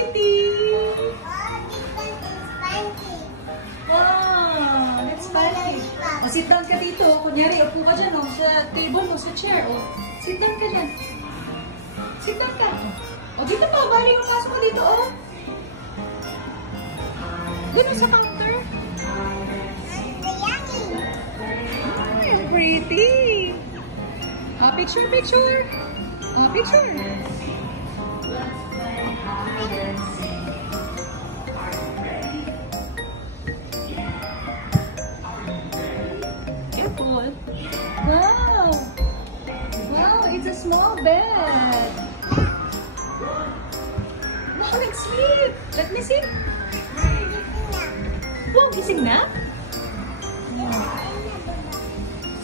pretty. Wow, that's funny. O, sit down ka dito. Kunyari, upo ka dyan, sa table mo, sa chair. O, sit down ka dyan. Sit down ka. O, dito pa. Bali, pasok ka dito, o. Doon sa counter. Ay, ang pretty. O, picture, picture. O, picture. Careful. Wow. Wow, it's a small bed. Wow, let's sleep. Let me see. Wow, gising na?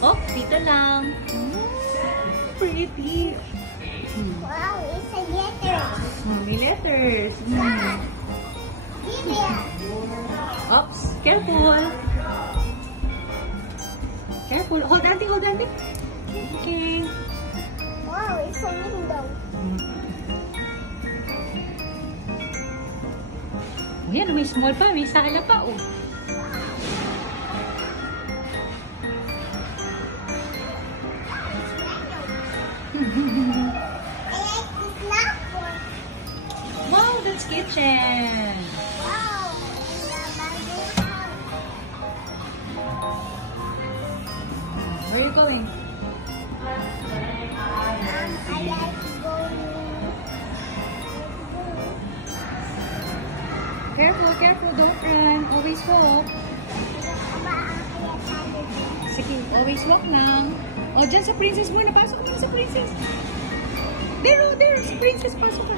Oh, dito lang. Pretty. Wow, it's a letter. May letters. Oops, careful. Careful. Hold on, hold on. Okay. Wow, it's a window. Ayan, may small pa. May sala pa, oh. Wow, that's kitchen. Wow. Where are you going? I like going. Careful, careful. Don't run. Always walk. Sige, always walk lang. O, dyan sa princess muna. Pasok mo sa princess. There, oh, there. Sa princess, pasok ka.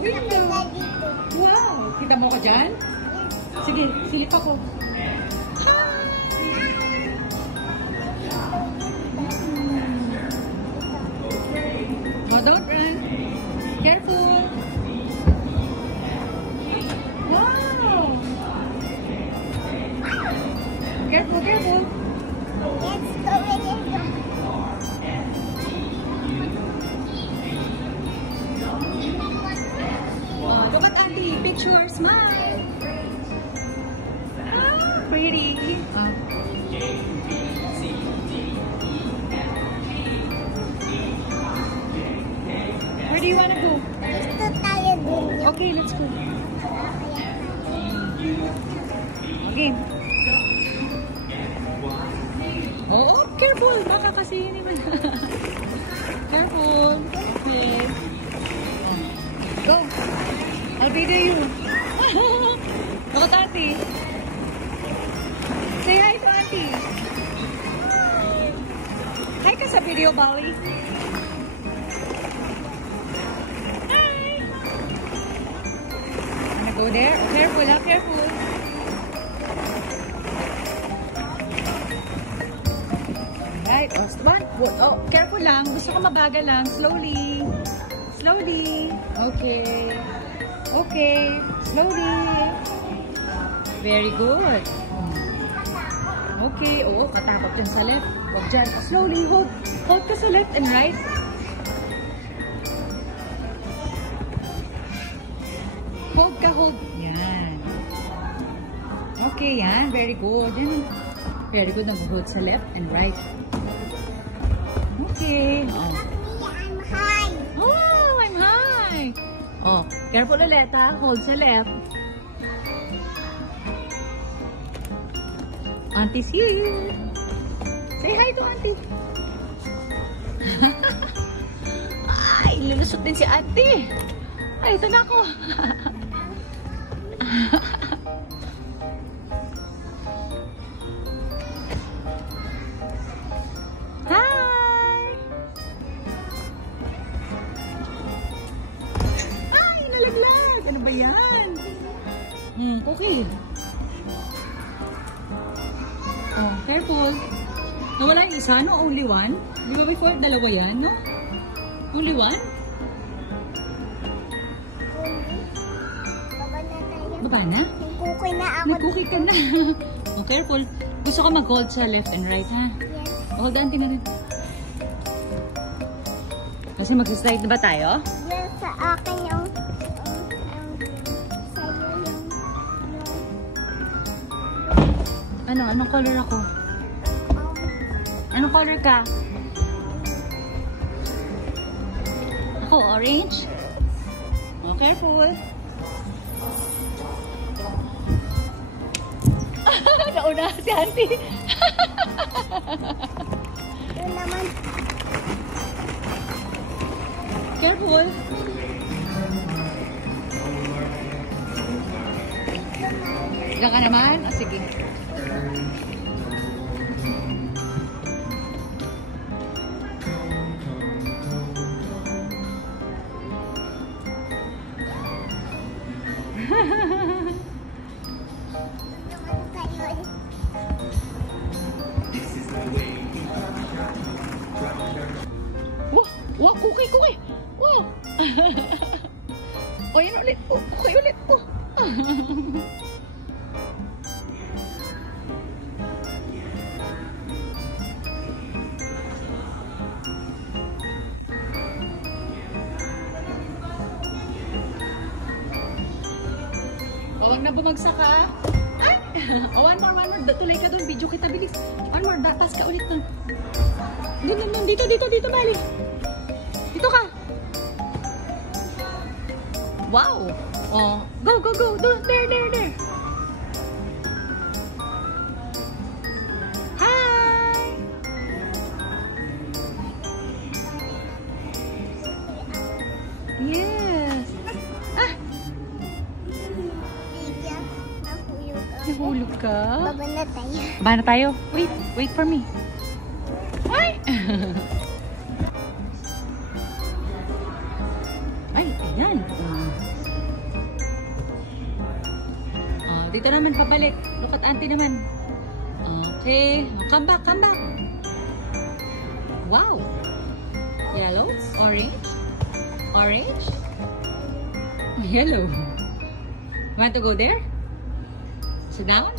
Window. Wow! Kita mo ka dyan? Sige, silip ako. Oh, don't run. Careful. Wow! Careful, careful. Let's go in. Oh, look at Auntie. Picture, smile. Ah, pretty. Oh. Where do you want to go? Gusto tayo din. Okay, let's go. Okay. Oh, careful. Baka kasi naman. Careful. Okay. Go. I'll video you. Look at Auntie. Say hi to Auntie. Hi ka sa video, Bali. Hi. Wanna go there? Oh, careful, ha? Careful. Right. Oh, careful lang. Gusto ko mabagal lang. Slowly. Slowly. Okay. Okay. Slowly. Very good. Okay. Oo, katapot dyan sa left. Huwag dyan. Oh, slowly. Hold. Hold ka sa left and right. Hold ka, hold. Yan. Okay, yan. Very good. Yan. Very good. Nag-hold sa left and right. Okay. Oh. I'm high. Oh, I'm high. Oh, careful ulit, ha? Hold sa left. Auntie's here. Say hi to Auntie. Ay, lulusot din si Auntie. Ay, ito na ako. Hi! Ay, nalaglag. Ano ba yan? Okay. Oh, careful. Nawala yung isa, no? Only one? Di ba before dalawa yan, no? Only one? Baba na tayo. Baba na? Nagkukoy na ako. Nag-cookie ka na. Oh, careful. Gusto ko mag-hold sa left and right, ha? Yes. Hold on, tingnan rin. Kasi mag-slide na ba tayo? Yes, sa akin yung sa'yo yung Ano? Anong color ako? Anong color ka? Ako, orange? Oh, careful. Nauna si auntie. yun naman. Careful. Diyan ka naman? O, sige. Wow, cookie! Wow! O, yan ulit po. Okay ulit po. Huwag na bumagsak ka. Ay! One more. Tuloy ka doon. Video kita, bilis. One more. Datas ka ulit doon. Doon. Dito, bali. Dito ka. Wow. Oh. Go. Doon. There. Hi! Yes. Ah! Nahulog ka? Baba na tayo. Baba na tayo. Wait for me. Ay! Ay, ayan. Dito naman pabalik. Look at auntie naman. Okay. Come back. Wow. Yellow. Orange. Yellow. Want to go there? Sit down?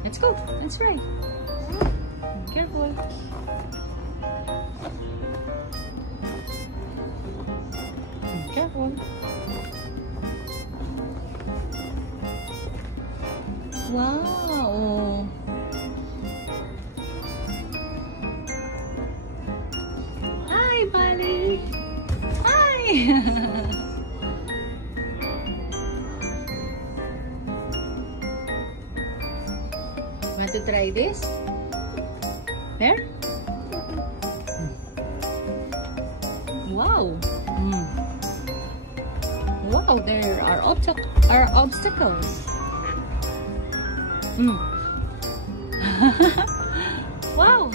Let's go. Let's try. Careful. Careful. Wow. Hi, Bali. Hi. Want to try this? There? Wow. Wow, there are obstacles. Wow.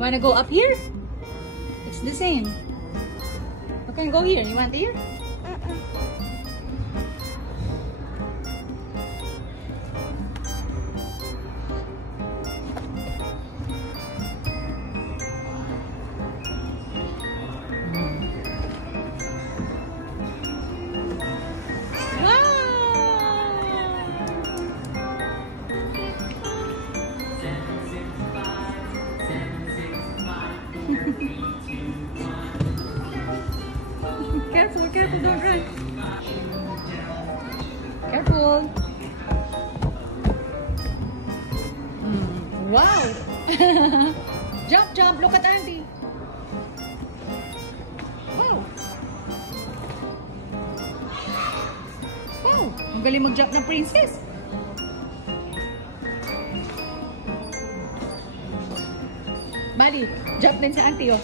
Wanna go up here? It's the same. We can go here. You want here? Careful, don't run. Careful. Wow. Jump. Look at auntie. Wow. Ang galing mag-jump ng princess. Bali, jump din sa auntie, oh.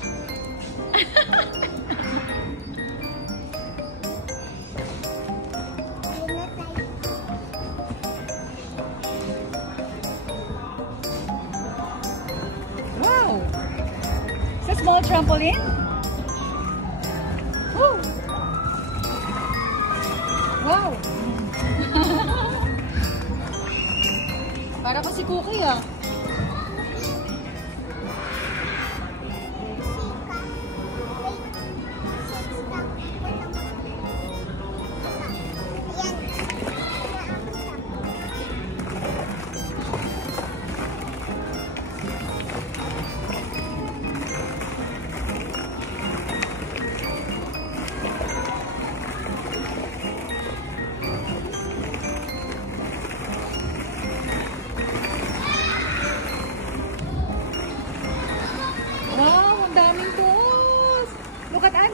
Wow! It's a small trampoline. Woo! Wow! Para ko si Cookie, ah.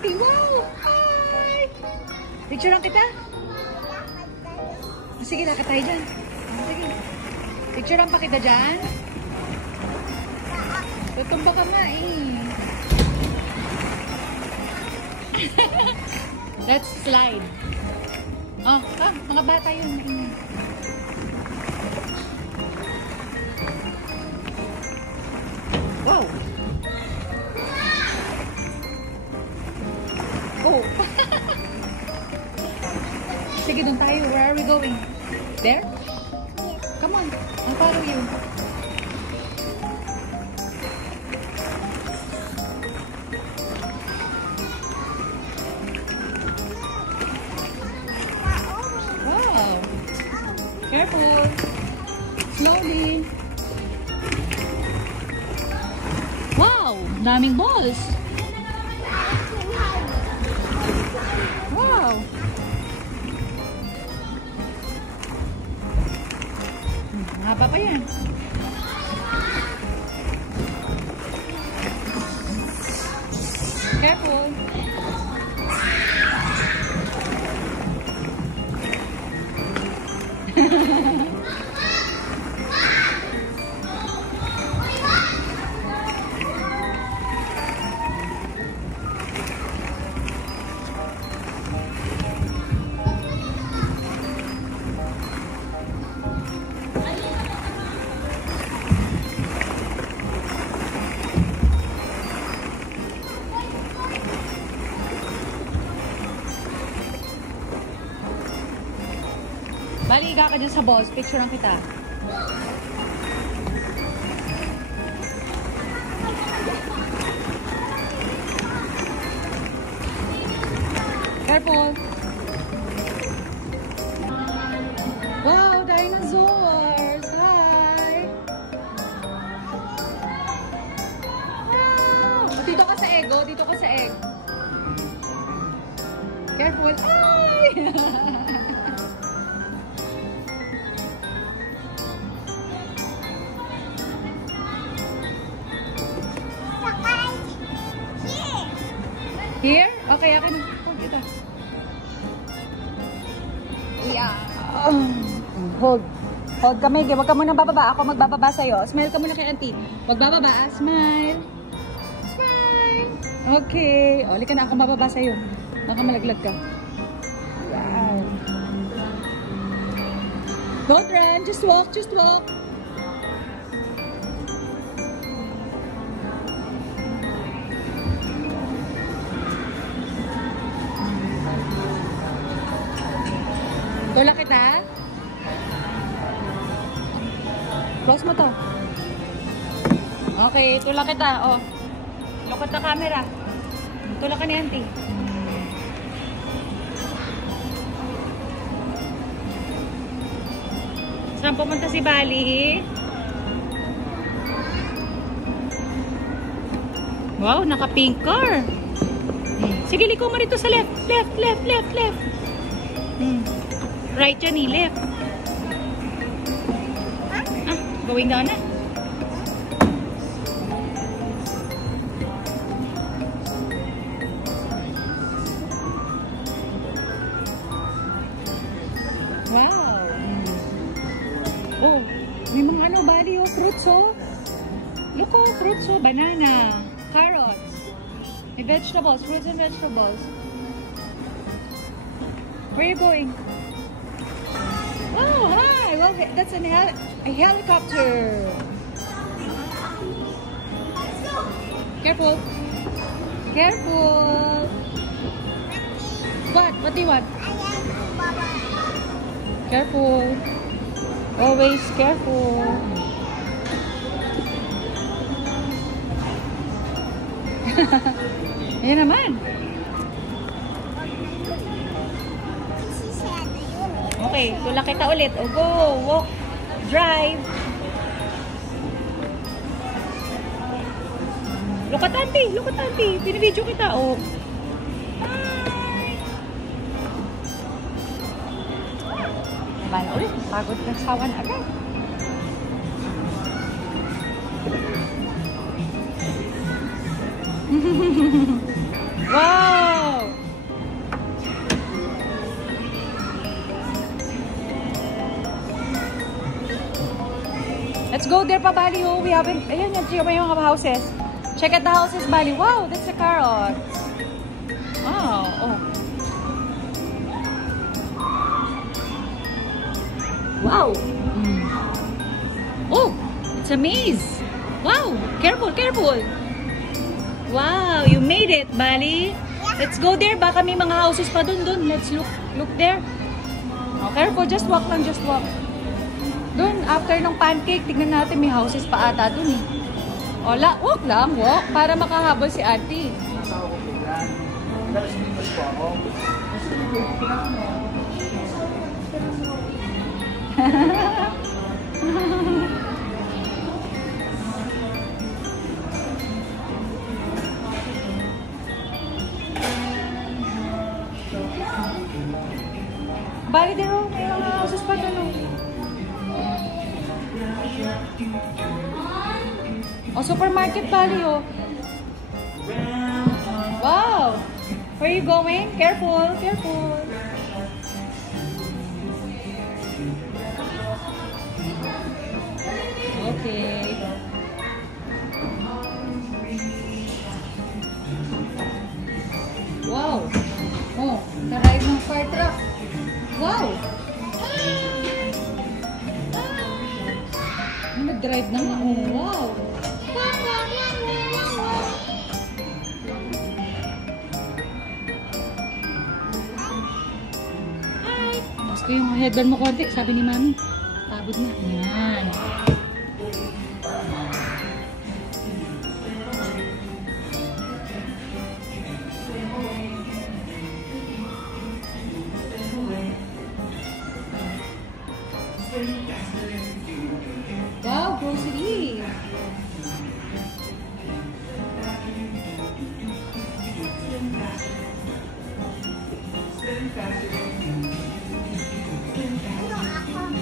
auntie. Wow! Hi! Picture lang kita? Sige, lakad tayo dyan. Sige. Picture lang pa kita dyan. Tutumba ka nga eh. Let's slide. Oh, mga bata yun. Wow! Oh! Sige, doon tayo. Where are we going? There? Come on. I'll follow you. Wow! Careful. Slowly. Wow! Daming balls. Wow! Mahaba pa yan. Careful. Baliga ka dyan sa balls. Picture lang kita. Careful. Wow, dinosaurs. Hi. Wow. Dito ka sa egg. Dito ka sa egg. Careful. Hi. Here? Okay, akin. Hold ito. Yeah. Hold. Hold kami. Huwag ka muna bababa. Ako magbababa sa'yo. Smile ka muna kay auntie. Huwag bababa. Smile. Smile. Okay. O, lika na ako mababa sa'yo. Baka malaglag ka. Wow. Don't run. Just walk. Just walk. Tulak kita. Close mo to. Okay, tulak kita. Oh. Look at the camera. Tulak ka ni auntie. Saan pumunta si Bali? Wow, naka-pink car. Sige, liko mo rito sa left. Left, left, left, left. Right yan eh, left. Going down na. Wow. Oh, may mga ano, Bali, oh, fruits, oh. Look, oh, fruits, oh, banana, carrots, may vegetables, fruits and vegetables. Where are you going? Oh, hi! Well, that's a helicopter. Careful. Careful. What? What do you want? Careful. Always careful. Ayan naman. Okay, tulak kita ulit. O, go, walk, drive. Look at auntie, look at auntie. Pinibidyo kita, o. Hi! Bala ulit, pagod ng sawan agad. Wow! Let's go there pa, Bali. Oh, we haven't... Ayan, yung houses. Check out the houses, Bali. Wow, that's a carrot. Wow. Oh. Wow. Mm. Oh, it's a maze. Wow. Careful, careful. Wow, you made it, Bali. Let's go there. Baka may mga houses pa dun. Let's look there. Oh, careful. Just walk lang, just walk. Dun, after ng pancake, tignan natin may houses pa ata dun eh. O, walk lang, walk. Para makahabol si auntie. Bali din oh, may mga houses pa dun oh. Oh, supermarket Bali oh. Wow! Where are you going? Careful, careful. Okay. Wow! Oh, na-ride ng fire truck. Wow! Nag-drive na ako. Wow! Hi! Gusto yung headband mo konti, sabi ni Mami. Pagod na. Yan. Wow, grocery.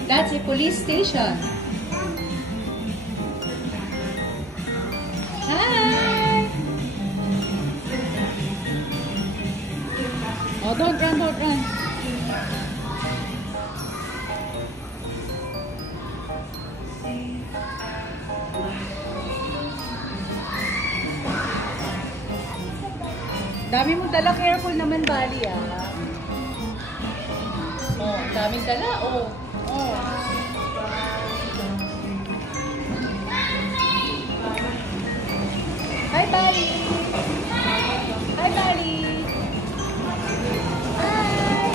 That's a police station. Hi. Oh, don't run, don't run. Dami mong dala, careful naman, Bali, ah. Oh, daming dala, oh. Oh. Hi, Bali. Hi, Bali. Hi.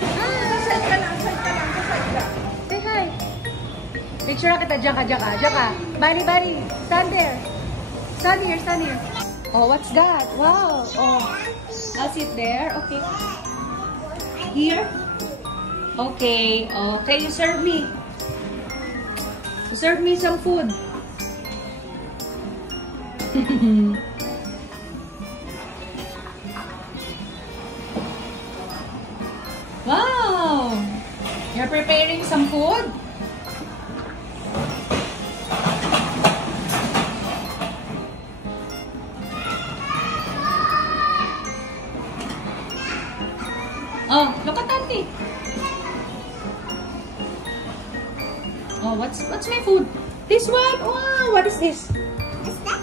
Hi. Side ka lang, side ka lang, side ka. Say hi. Picture na kita, diyan ka. Bali, Bali. Stand there. Stand here, stand here. Oh, what's that? Wow. Oh, I'll sit there. Okay. Here? Okay. Okay, you serve me. You serve me some food. Wow. You're preparing some food? Oh, look at Auntie. Oh, what's my food? This one? Wow, what is this? What's that?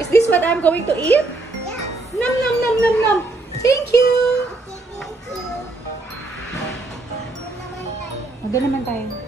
Is this what I'm going to eat? Yes. Nom nom nom nom nom. Thank you. Okay, thank you. Doon naman tayo. Doon naman tayo.